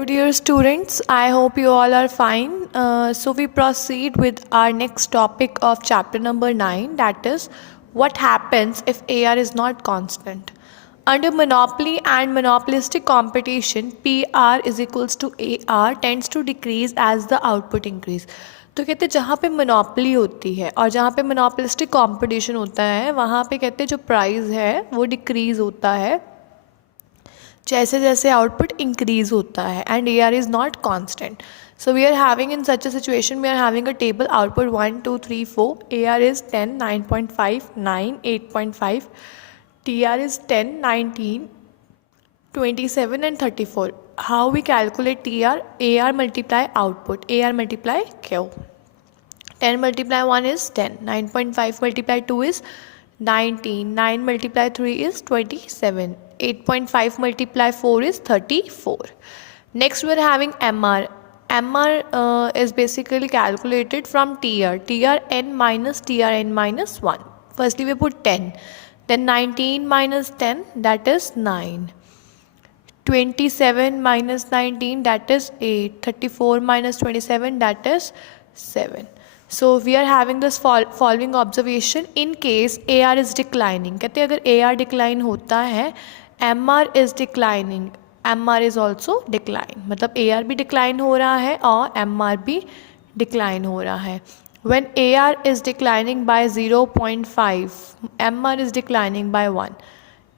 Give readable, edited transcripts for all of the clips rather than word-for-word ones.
Hello dear students, I hope you all are fine. So we proceed with our next topic of chapter number 9, that is what happens if AR is not constant. Under monopoly and monopolistic competition, PR is equals to AR tends to decrease as the output increase. तो कहते हैं जहाँ पे monopoly होती है और जहाँ पे मोनोपोलिस्टिक कंपटीशन होता है वहाँ पे कहते हैं जो प्राइस है वो डिक्रीज़ होता है जैसे जैसे आउटपुट इंक्रीज होता है and A R is not constant. So we are having in such a situation we are having a table output 1 2 3 4. A R is 10 9.5 9 8.5. T R is 10 19 27 and 34. How we calculate TR? AR multiply output. AR multiply Q. 10 multiply 1 is 10. 9.5 multiply 2 is 19. 9 multiply 3 is 27. 8.5 multiply 4 is 34. Next we are having MR. MR is basically calculated from TR. TR n minus TR n minus 1. Firstly we put 10. Then 19 minus 10, that is 9. 27 minus 19, that is 8. 34 minus 27, that is 7. So we are having this following observation. In case AR is declining, कहते हैं अगर AR decline होता है, MR is declining, MR is also decline. मतलब AR भी decline हो रहा है और MR भी decline हो रहा है. When AR is declining by 0.5, MR is declining by 1.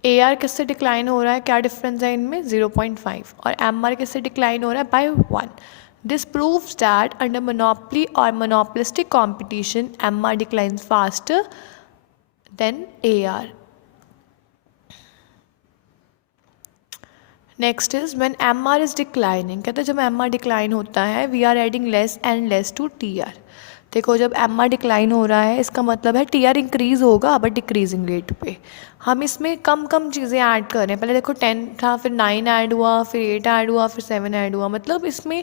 AR किससे डिक्लाइन हो रहा है, क्या डिफरेंस है इनमें 0.5 और MR किससे डिक्लाइन हो रहा है by 1. This proves that under monopoly और monopolistic competition MR declines faster than AR. Next is when MR is declining, कहते हैं जब MR डिक्लाइन होता है we are adding less and less to TR. देखो जब MR डिक्लाइन हो रहा है इसका मतलब है TR इंक्रीज़ होगा बट डिक्रीजिंग रेट पे. हम इसमें कम कम चीज़ें ऐड कर रहे हैं. पहले देखो 10 था, फिर 9 ऐड हुआ, फिर 8 ऐड हुआ, फिर 7 ऐड हुआ. मतलब इसमें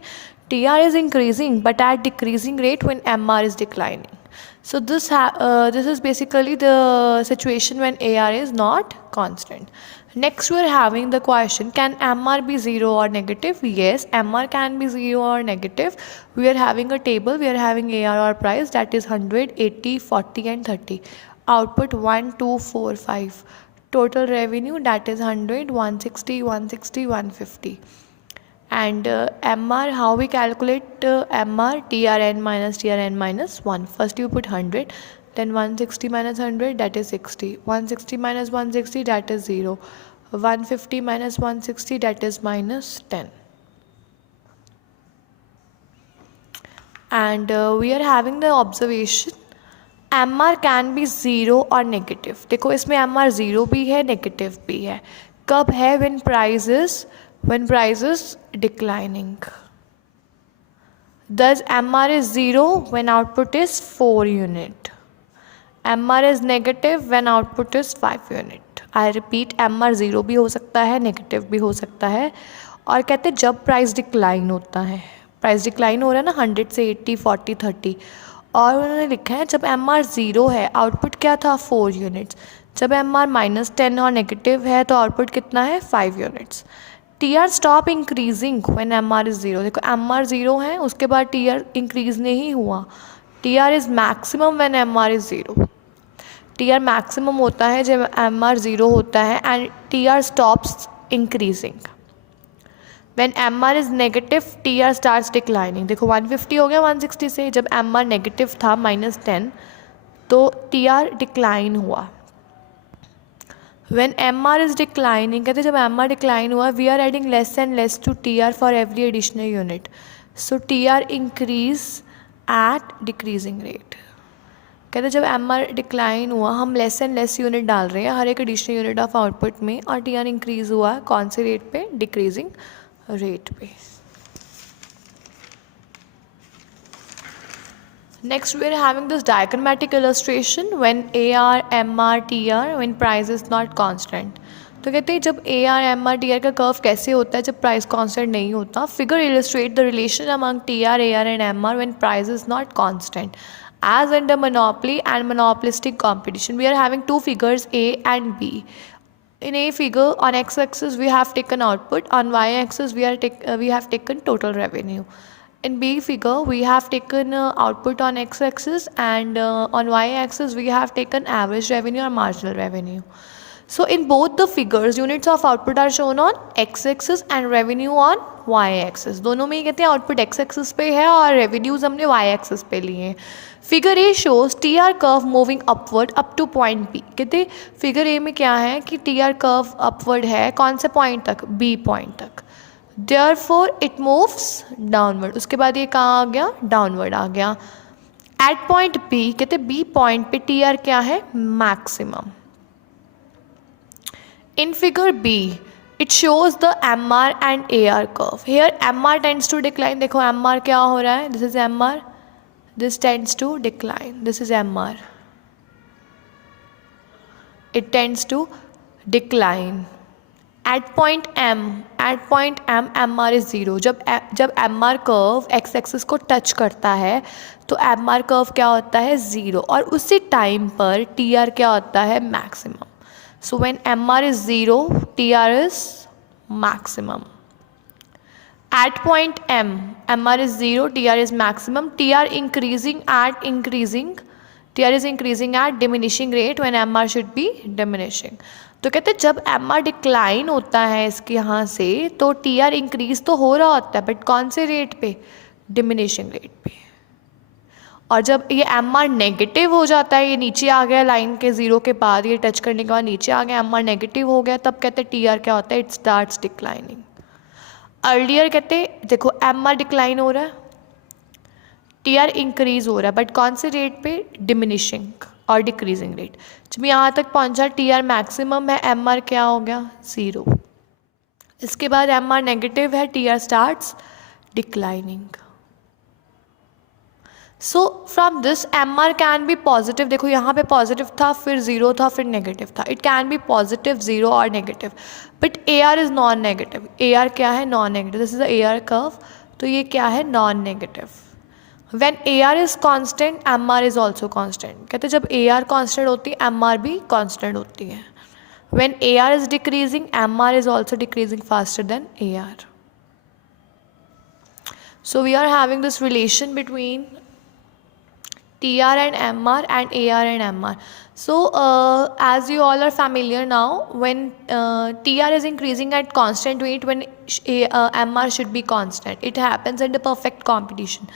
TR is increasing but at decreasing rate when MR is declining. So this is basically the situation when AR is not constant. Next we are having the question, can MR be 0 or negative? Yes, MR can be 0 or negative. We are having a table, we are having AR price, that is 100, 80, 40 and 30. Output 1, 2, 4, 5. Total revenue, that is 100, 160, 160, 150. And MR, how we calculate MR? TRN minus 1. First you put 100, then 160 minus 100, that is 60. 160 minus 160, that is 0. 150 minus 160, that is minus 10. And we are having the observation, MR can be 0 or negative. देखो इसमें MR 0 भी है, negative भी है. कब है? when price is declining. Thus MR is 0 when output is 4 unit. MR is negative when output is 5 unit. I repeat, MR 0 भी हो सकता है, negative भी हो सकता है. और कहते हैं जब प्राइस डिक्लाइन होता है, प्राइस डिक्लाइन हो रहा है ना 100 से 80, 40, 30, और उन्होंने लिखा है जब MR 0 है आउटपुट क्या था 4 यूनिट्स. जब MR -10 और नेगेटिव है तो आउटपुट कितना है 5 units. TR stop increasing when MR is 0. देखो MR 0 है, उसके बाद TR इंक्रीज नहीं हुआ. TR is maximum when MR is 0. TR maximum होता है जब MR 0 होता है and TR stops increasing. When MR is negative TR starts declining. देखो 150 हो गया 160 से. जब MR नेगेटिव था -10 तो TR डिक्लाइन हुआ. When MR is declining, कहते जब MR decline हुआ we are adding less and less to TR for every additional unit. So TR increase at decreasing rate. कहते जब MR decline हुआ हम less and less unit डाल रहे हैं हर एक additional unit of output में और TR increase हुआ कौन से rate पे? Decreasing rate पे. Next we are having this diagrammatic illustration when AR, MR, TR when price is not constant. तो कहते हैं जब AR, MR, TR का कर्व कैसे होता है जब प्राइस कांस्टेंट नहीं होता. Figure illustrate the relation among TR, AR and MR when price is not constant. As under monopoly and monopolistic competition, we are having two figures A and B. In a figure, on x-axis we have taken output, on y-axis we have taken total revenue. In B figure, we have taken output on x-axis, and on y-axis we have taken average revenue or marginal revenue. So in both the figures, units of output are shown on x-axis and revenue on y-axis. दोनों में ही कहते हैं output x-axis पे है और revenues हमने y-axis पे लिए हैं. Figure A shows TR curve moving upward up to point B. कहते figure A में क्या है कि TR curve upward है कौन से point तक? B point तक. Therefore it moves downward. उसके बाद ये कहाँ आ गया? Downward आ गया. At point B, कहते B point पे TR क्या है? Maximum. In figure B, it shows the MR and AR curve. Here MR tends to decline. देखो MR क्या हो रहा है? This is MR. This tends to decline. This is MR. It tends to decline. At point M, MR is 0. जब MR curve x-axis को touch करता है तो MR curve क्या होता है? 0. और उसी टाइम पर TR क्या होता है? Maximum. So when MR is 0, TR is maximum. At point M, MR is 0, TR is maximum. TR is increasing at diminishing rate when MR should be diminishing. तो कहते हैं जब MR डिक्लाइन होता है इसके यहाँ से तो TR इंक्रीज तो हो रहा होता है बट कौन से रेट पे? डिमिनिशिंग रेट पे. और जब ये MR नेगेटिव हो जाता है, ये नीचे आ गया लाइन के 0 के बाद, ये टच करने के बाद नीचे आ गया, MR नेगेटिव हो गया, तब कहते हैं TR क्या होता है? It starts declining. अर्लियर कहते देखो MR डिक्लाइन हो रहा है, TR इंक्रीज हो रहा है बट कौन से रेट पे? डिमिनिशिंग और डिक्रीजिंग रेट. जब यहाँ तक पहुँचा TR मैक्सिमम है, MR क्या हो गया? 0. इसके बाद MR नेगेटिव है, TR starts declining. So from this MR can be positive. देखो यहाँ पे पॉजिटिव था, फिर 0 था, फिर नेगेटिव था. इट कैन बी पॉजिटिव, 0 और negative. But AR is non negative. AR क्या है? Non negative. This is the AR curve. तो ये क्या है? Non negative. When AR is constant, MR is also constant. कहते जब AR कांस्टेंट होती है, MR भी कांस्टेंट होती है. When AR is decreasing, MR is also decreasing faster than AR. So we are having this relation between TR and MR and AR and MR. So as you all are familiar now, when TR is increasing at constant rate, when MR should be constant, it happens in the perfect competition.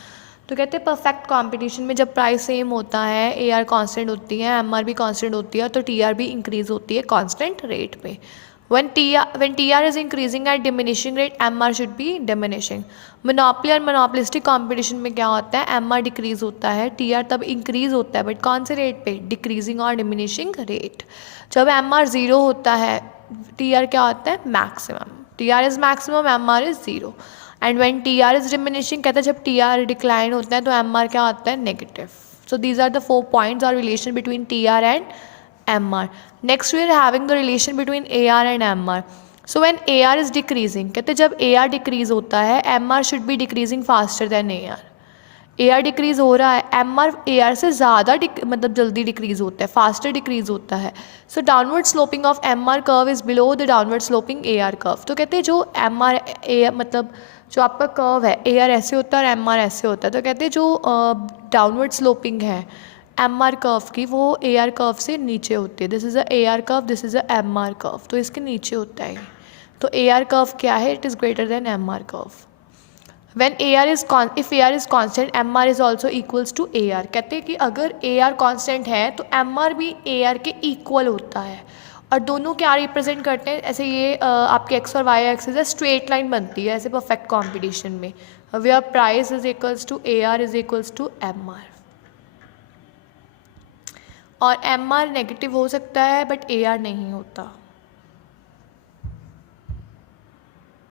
तो कहते हैं perfect competition में जब price same होता है, AR constant होती है, MR भी कांस्टेंट होती है, तो TR भी इंक्रीज होती है कांस्टेंट रेट पे. When TR is increasing at diminishing rate, MR should be diminishing. Monopoly और monopolistic competition में क्या होता है? MR डिक्रीज होता है, TR तब इंक्रीज होता है बट कौन से रेट पे? डिक्रीजिंग और डिमिनिशिंग रेट. जब MR 0 होता है, TR क्या होता है? Maximum. TR is maximum, MR is 0. And when TR is diminishing, कहते हैं जब TR डिक्लाइन होता है तो MR क्या होता है? Negative. So these are the 4 points और relation between TR and MR. Next we are having the relation between AR and MR. So when AR is decreasing, कहते हैं जब AR decrease होता है, MR should be decreasing faster than AR. AR decrease हो रहा है, MR AR से ज़्यादा मतलब जल्दी decrease होता है, faster decrease होता है. So downward sloping of MR curve is below the downward sloping AR curve. तो कहते हैं जो MR AR मतलब जो आपका कर्व है, AR ऐसे होता है और MR ऐसे होता है, तो कहते हैं जो डाउनवर्ड स्लोपिंग है MR कर्व की, वो AR कर्व से नीचे होती है. This is a AR curve, this is a MR curve, तो इसके नीचे होता है. तो AR कर्व क्या है? It is greater than MR curve. When if AR is constant, MR is also equals to AR. कहते हैं कि अगर AR कांस्टेंट है तो MR भी AR के इक्वल होता है. और दोनों क्या रिप्रेजेंट करते हैं? ऐसे ये आपके X और Y एक्सिस है, स्ट्रेट लाइन बनती है ऐसे परफेक्ट कॉम्पिटिशन में, where price is equals to AR is equals to MR. और MR नेगेटिव हो सकता है बट AR नहीं होता.